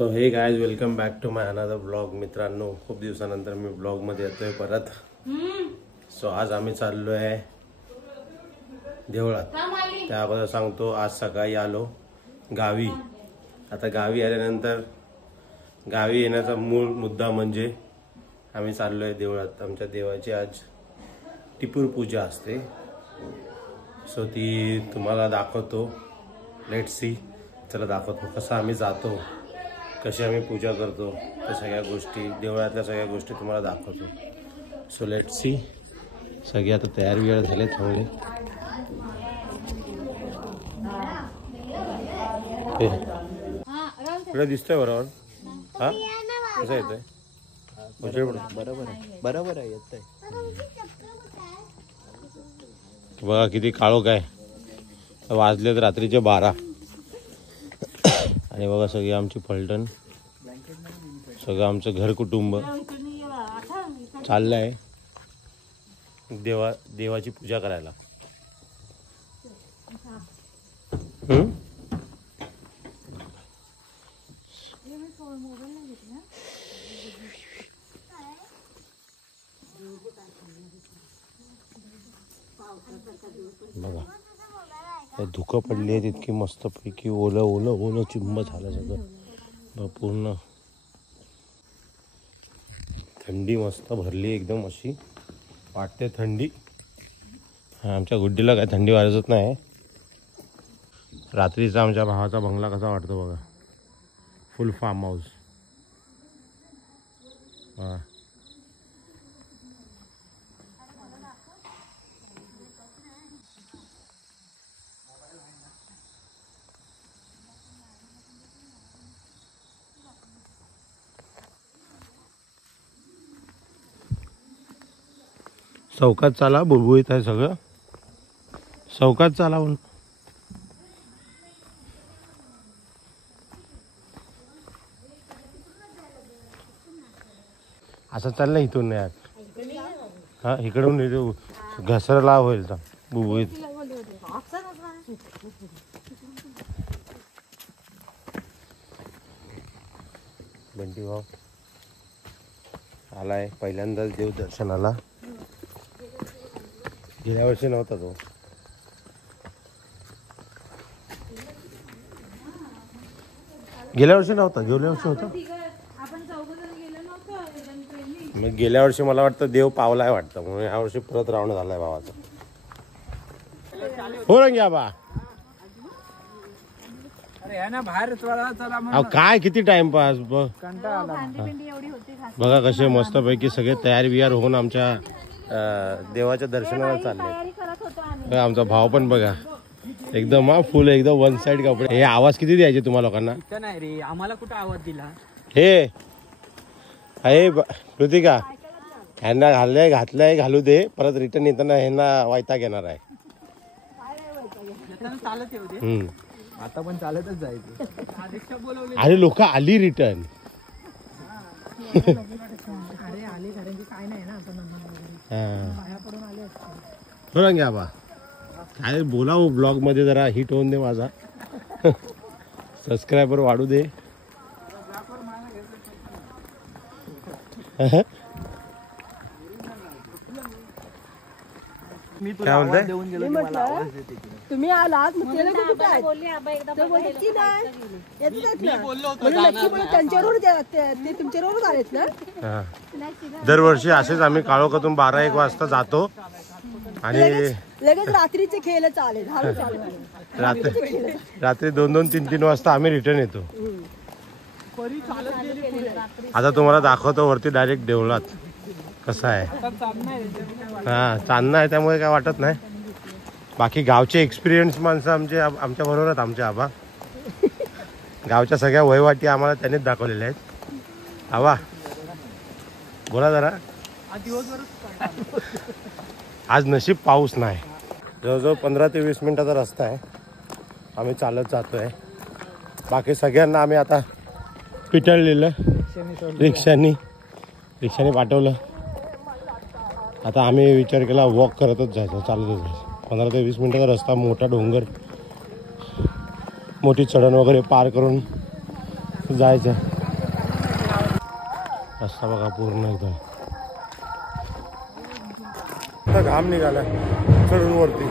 So hey guys welcome back to my another blog. मित्रांनो, खूप दिवसानंतर मी ब्लॉगमध्ये येतोय परत. सो आज आम्ही चाललो आहे देवळात. त्या अगोदर सांगतो, आज सकाळी आलो गावी. आता गावी आल्यानंतर गावी येण्याचा मूळ मुद्दा म्हणजे आम्ही चाललो आहे देवळात. आमच्या देवाची आज टिपूर पूजा असते. सो ती तुम्हाला दाखवतो. Let's see. चला दाखवतो कसं आम्ही जातो, कशी आम्ही पूजा करतो, त्या सगळ्या गोष्टी, देवळातल्या सगळ्या गोष्टी तुम्हाला दाखवतो. So let's see. सगळे आता तयार बियार झाले चांगले. इकडे दिसतोय बरोबर. हा कसं येतोय? बरोबर आहे येतंय. बघा किती काळोख आहे. वाजलेत रात्रीचे 12 आणि बघा सगळी आमची पलटण, सगळं आमचं घर कुटुंब चाललंय देवाची पूजा करायला. बघा धुकं पडली आहेत इतकी मस्त पैकी. ओलं ओलं ओलं चिंब झालं सगळं पूर्ण. थंडी मस्त भरली एकदम, अशी वाटते थंडी. आमच्या गुड्डीला काय थंडी वाजत नाही. रात्रीचा आमच्या भावाचा बंगला कसा वाटतो बघा. Full farm house. हां चौकात चाला. बुळबुळीत आहे सगळं. चौकात चाला म्हणून. असं चाललं इथून नाही. हा इकडून घसरला होईल का बुळबुळीत. बंटी भाऊ आलाय पहिल्यांदाच देव दर्शनाला. गेल्या वर्षी नव्हता तो. गेल्या वर्षी होता. मग गेल्या वर्षी मला वाटतं देव पावलाय वाटतं, म्हणून या वर्षी परत रावण झालाय भावाचा. हो रंग्या बा. अहो काय किती टाइमपास. बघा कसे मस्त पैकी सगळे तयार बियार होऊन आमच्या देवाच्या दर्शनाला चालले. आमचा भाव पण बघा एकदम फुल एकदम वन साइड कपडे. हे आवाज किती द्यायचे तुम्हाला लोकांना? नाही रे, आम्हाला कुठं आवाज दिला. हे कृतिका ह्यांना घातलंय घालू दे. परत रिटर्न येताना ह्यांना वैताग येणार आहे. चालत येऊ दे. आता पण चालतच जायचं. अरे लोक आली रिटर्न. बरं घ्या बा. काय बोलाव ब्लॉग मध्ये, जरा हिट होऊन दे माझा. सबस्क्रायबर वाढू दे. काय बोलताय? तुम्ही आलात तुमच्याबरोबर आलेत ना. दरवर्षी असेच आम्ही काळोखातून 12-1 वाजता जातो आणि लगेच रात्रीचे खेळ चालेल. रात्री 2-2, 3-3 वाजता आम्ही रिटर्न येतो. आता तुम्हाला दाखवतो वरती डायरेक्ट देवळात कसं आहे. हा चांदणं आहे त्यामुळे काय वाटत नाही. बाकी गावचे एक्सपिरियन्स माणसं आमच्या बरोबर आहेत. आमचे आबा गावच्या सगळ्या वहिवाटी आम्हाला त्यांनीच दाखवलेल्या आहेत. आबा बोला जरा. आज नशीब पाऊस नाही. जवळजवळ 15 ते 20 मिनिटाचा रस्ता आहे. आम्ही चालत जातोय. बाकी सगळ्यांना आम्ही आता पिटळलेलं रिक्षानी पाठवलं. आता आम्ही विचार केला वॉक करतच जायचं, चालतच जायचं. 15 ते 20 मिनिटाचा रस्ता. मोठा डोंगर, मोठी चढण वगैरे पार करून जायचं रस्ता बघा पूर्ण एकदम घाम निघाला चढून वरती.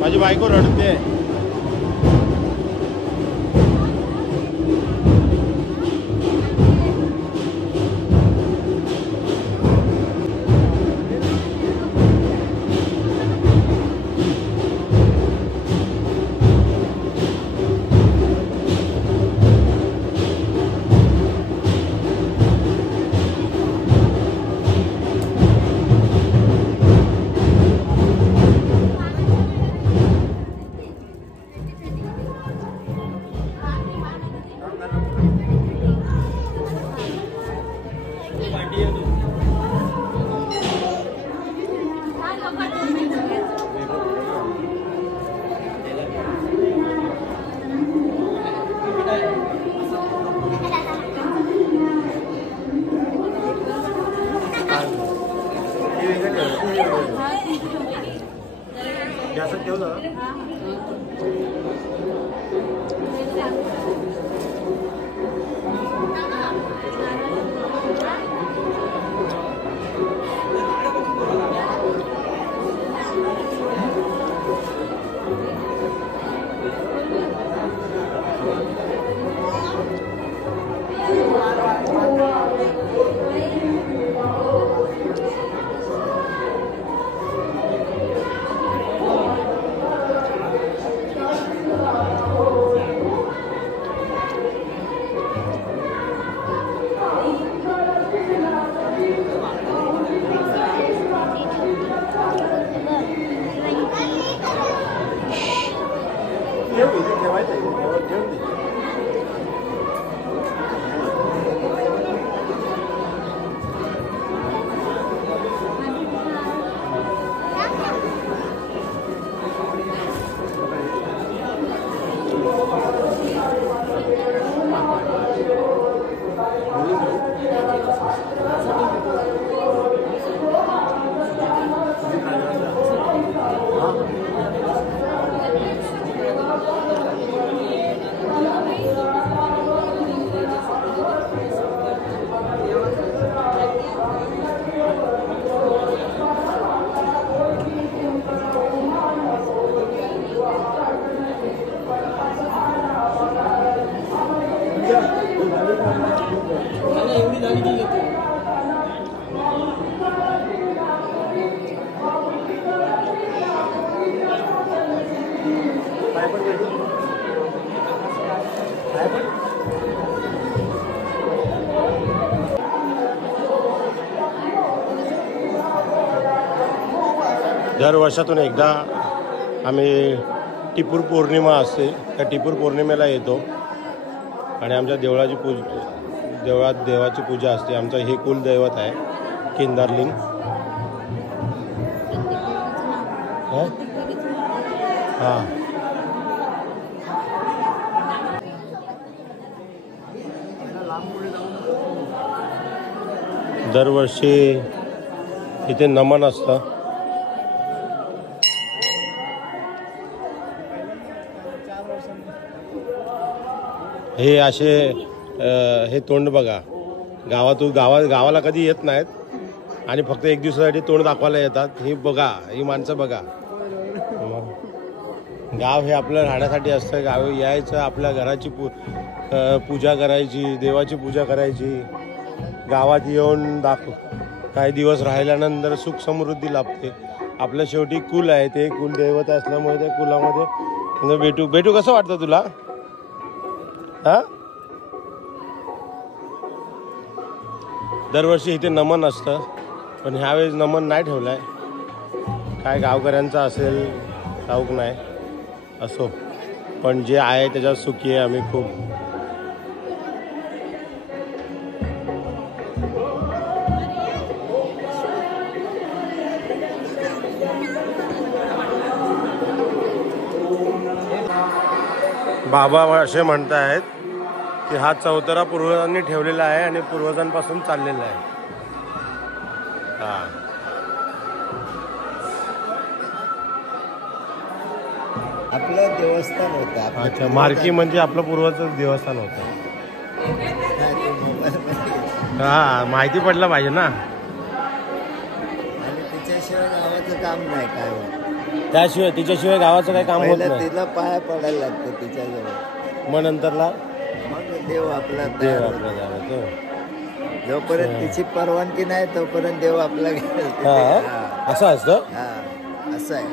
माझी बायको रडते. गॅसात ठेव ना. दर वर्षातून एकदा आम्ही टिपूर पौर्णिमा असते त्या टिपूर पौर्णिमेला येतो आणि आमच्या देवळाची देवळात देवाची पूजा असते. आमचं हे कुलदैवत आहे किंदारलिंग. हां दरवर्षी इथे नमन असतं. हे असे हे तोंड बघा गावाला कधी येत नाहीत आणि फक्त एक दिवसासाठी तोंड दाखवायला येतात. ही बघा ही माणसं बघा. गाव हे आपलं राहण्यासाठी असतं. गावी यायचं आपल्या घराची पूजा करायची देवाची पूजा करायची. गावात येऊन काही दिवस राहिल्यानंतर सुख समृद्धी लाभते. आपलं शेवटी कुल आहे ते कुलदैवत असल्यामुळे त्या कुलामध्ये भेटू कसं वाटतं तुला? हा दरवर्षी इथे नमन असतं पण ह्यावेळेस नमन नाही ठेवलंय. काय गावकऱ्यांचं असेल ठाऊक नाही असो पण जे आहे त्याच्यात सुखी आहे आम्ही खूप. बाबा असे म्हणतायत की हा चौतरा पूर्वजांनी ठेवलेला आहे आणि पूर्वजांपासून चाललेला आहे. हा आपलं देवस्थान होतं. अच्छा मार्की म्हणजे आपलं पूर्वजचं देवस्थान होतं. हा माहिती पडलं पाहिजे ना. आणि तिच्याशिवाय गावाचं काम नाही काय होत. तिच्याशिवाय गावाचं काही काम होत नाही. तिला पाया पडायला लागतं तिच्याजवळ. मग नंतरला मग देव आपला जातो. जोपर्यंत तिची परवानगी नाही तोपर्यंत देव आपला असं असतं. हा असं आहे.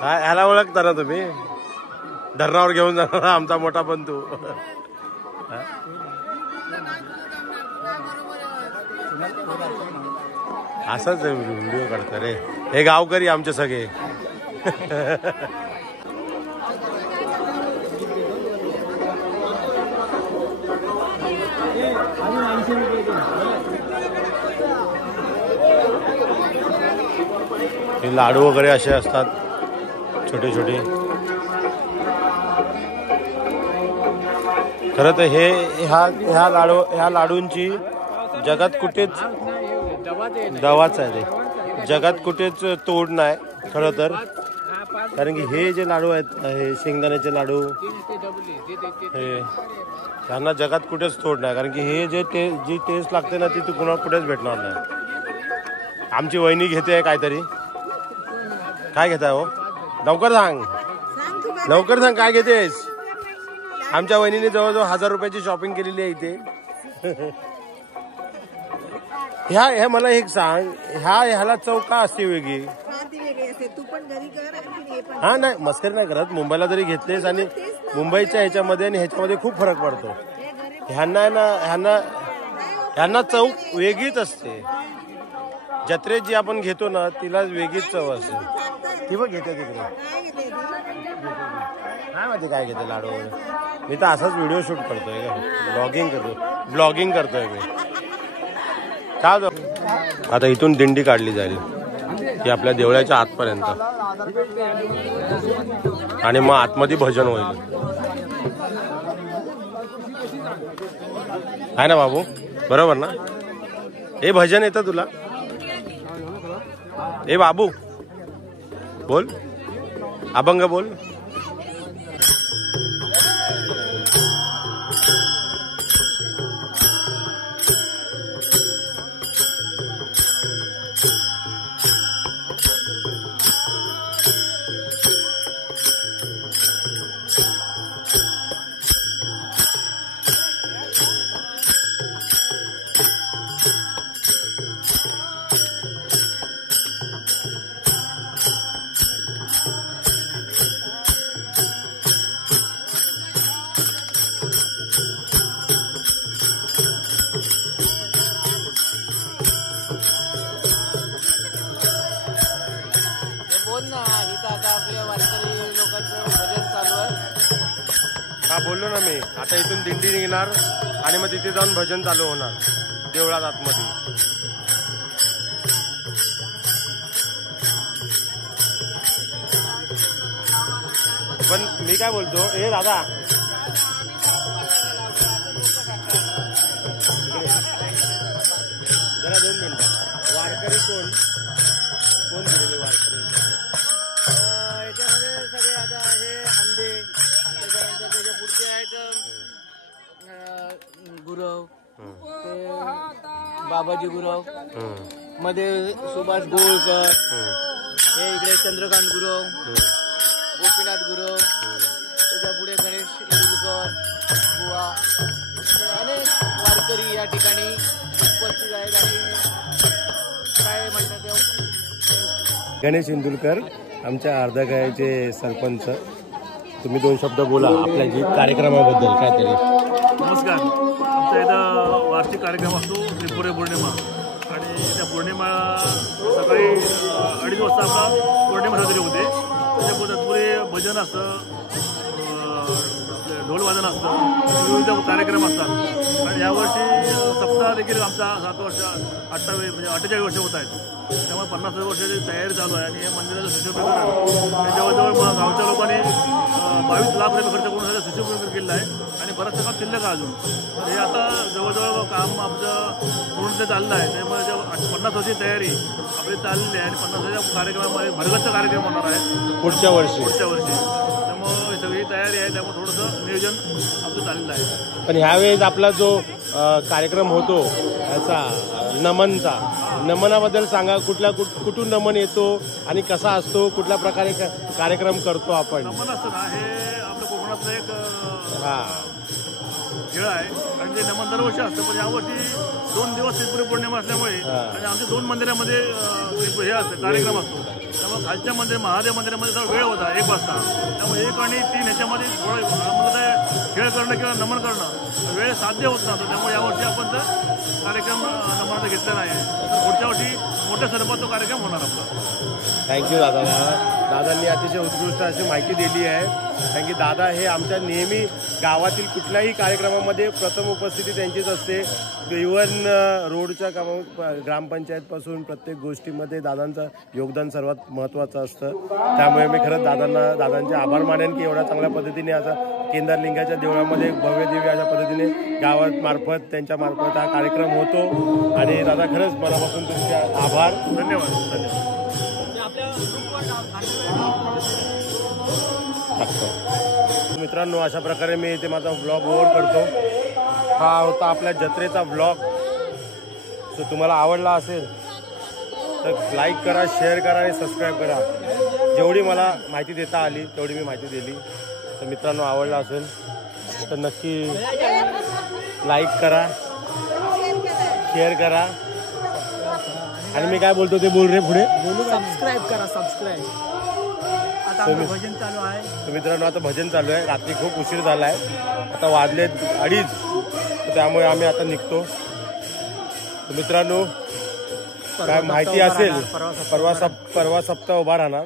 ह्याला ओळखता ना तुम्ही? धरणावर घेऊन जाणार आमचा मोठा बंधू. असंच व्हिडिओ काढता रे हे गावकरी आमचे सगळे. हे लाडू वगैरे असे असतात छोटे छोटे. खरं तर ह्या लाडूंची जगात कुठेच दवाच आहे ते. जगात कुठेच तोड नाही खरं तर. कारण की हे जे लाडू आहेत हे शेंगदाण्याचे लाडू हे त्यांना जगात कुठेच तोड नाही. कारण की हे जी टेस्ट लागते ना ती कुणाला कुठेच भेटणार नाही. आमची वहिनी घेते काहीतरी. काय घेताय हो? लवकर सांग काय घेतेस? आमच्या वहिनीने जवळजवळ 1000 रुपयाची शॉपिंग केलेली आहे इथे. ह्या मला एक सांग ह्याला चव का असते वेगळी? हा नाही मस्करी नाही करत. मुंबईला जरी घेतलेस आणि मुंबईच्या ह्याच्यामध्ये आणि ह्याच्यामध्ये खूप फरक पडतो. ह्यांना चव वेगळीच असते. जत्रेत जी आपण घेतो ना तिला वेगळीच चव असते. ती बघ घेते तिकडे काय माहिती काय घेते लाडू वगैरे. मी तर असाच व्हिडिओ शूट करतोय का ब्लॉगिंग करतोय मी. काय आता इथून दिंडी काढली जाईल. की आपल्या देवळाच्या आतपर्यंत, आणि मग आतमध्ये भजन होईल. आहे ना बाबू, बरोबर ना? हे भजन येतं तुला? ए बाबू बोल, अभंग बोल. हा बोललो ना मी, आता इथून दिंडी निघणार आणि मग तिथे जाऊन भजन चालू होणार देवळात आतमध्ये. पण मी काय बोलतो, ए दादा जरा 2 मिनिटं. वारकरी कोण कोण दिलेले वारकरी? याच्यामध्ये सगळे आता हे आंबे, त्याच्यानंतर त्याच्या पुढचे आहेत गुरव, ते बाबाजी गुरव, मध्ये सुभाष गोळकर, हे इकडे चंद्रकांत गुरव, गोपीनाथ गुरव, त्याच्या पुढे गणेश इंदुलकर बुवा, अनेक वारकरी या ठिकाणी उपस्थित आहेत. आणि काय म्हणतात ते गणेश इंदुलकर आमच्या अर्धगायचे सरपंच. तुम्ही 2 शब्द बोला आपल्या जी कार्यक्रमाबद्दल काहीतरी. नमस्कार. आमच्या इथं वार्षिक कार्यक्रम असतो त्रिपुरी पौर्णिमा, आणि त्या पौर्णिमा सकाळी 2:30 वाजता आपला पौर्णिमा साजरी होते. त्याच्या तत्पुरे भजन असतं, ढोल वादन असतं, विविध कार्यक्रम असतात. आणि यावर्षी सप्ताह देखील आमचा 7 वर्ष 28 म्हणजे 48 वर्ष होत आहेत. त्यामुळे 50 वर्षाची तयारी चालू आहे. आणि हे मंदिराचं शिशुपीकरण जवळजवळ गावच्या लोकांनी 22 लाख रुपये खर्च करून सध्या शिशुपीकरण केलं आहे. आणि बरंचसं काम शिल्लक आहे अजून. हे आता जवळजवळ काम आमचं पूर्ण चाललं आहे. त्यामुळे 50 वर्षाची तयारी आपली चाललेली आहे. आणि 50 कार्यक्रमामध्ये भरगच्च कार्यक्रम होणार आहे पुढच्या वर्षी. त्यामुळे सगळी तयारी आहे. त्यामुळे थोडंसं नियोजन आपलं चाललेलं आहे. पण ह्यावेळेस आपला जो कार्यक्रम होतो याचा नमनचा, नमनाबद्दल सांगा. कुठून नमन येतो आणि कसा असतो, कुठल्या प्रकारे कार्यक्रम करतो आपण? नमन असतं ना, हे आपल्या कोकणातलं एक खेळ आहे. आणि ते नमन दरवर्षी असतं, पण यावर्षी 2 दिवस त्रिपुरी पौर्णिमा असल्यामुळे आणि आमच्या 2 मंदिरामध्ये हे असतं कार्यक्रम असतो. त्यामुळे खालच्या महादेव मंदिरामध्ये थोडा वेळ होता 1 वाजता. त्यामुळे 1 आणि 3 ह्याच्यामध्ये थोडं खेळ करणं किंवा नमन करणं वेळ साध्य होत नव्हतं. त्यामुळे यावर्षी आपण तर कार्यक्रम नमनाचा घेतलेला आहे. तर पुढच्या वर्षी मोठ्या स्वरूपात तो कार्यक्रम होणार आपला. थँक्यू दादा. दादांनी अतिशय उत्कृष्ट अशी माहिती दिली आहे. कारण की दादा हे आमच्या नेहमी गावातील कुठल्याही कार्यक्रमामध्ये प्रथम उपस्थिती त्यांचीच असते. इव्हन रोडच्या ग्रामपंचायतपासून प्रत्येक गोष्टीमध्ये दादांचं योगदान सर्वात महत्त्वाचं असतं. त्यामुळे मी खरंच दादांचे आभार मानेन की एवढ्या चांगल्या पद्धतीने आता केदारलिंगाच्या देवळामध्ये भव्य दिव्य अशा पद्धतीने गावात त्यांच्या मार्फत हा कार्यक्रम होतो. आणि दादा खरंच मनापासून तुमचे आभार. धन्यवाद. मित्रांनो, अशा प्रकारे मी इथे माझा व्लॉग ओव्हर करतो. हा होता आपल्या जत्रेचा व्लॉग. सो तुम्हाला आवडला असेल तर लाईक करा, शेअर करा आणि सबस्क्राईब करा. जेवढी मला माहिती देता आली तेवढी मी माहिती दिली. तर मित्रांनो, आवडला असेल तर नक्की लाईक करा, शेअर करा. आणि मी काय बोलतो ते बोल रे पुढे. सबस्क्राईब करा, सबस्क्राईब. आता भजन चालू आहे. तर मित्रांनो, आता भजन चालू आहे. रात्री खूप उशीर झाला आहे. आता वाजले 2:30. तर त्यामुळे आम्ही आता निघतो. तर मित्रांनो, काय माहिती असेल, परवा सप्ताह उभा राहणार.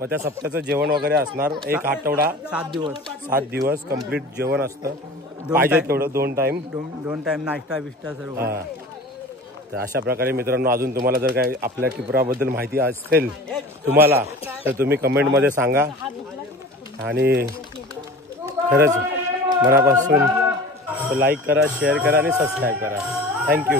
मग त्या सप्त्याचं जेवण वगैरे असणार. 1 आठवडा 7 दिवस कम्प्लीट जेवण असतं. पाहिजे तेवढं 2 टाइम नाश्ता बिष्टा सर्व. तर अशा प्रकारे मित्रांनो अजून तुम्हाला जर काही आपल्या टिपराबद्दल माहिती असेल तुम्हाला तर तुम्ही कमेंटमध्ये सांगा आणि खरंच मनापासून लाईक करा, शेअर करा आणि सबस्क्राईब करा. थँक्यू.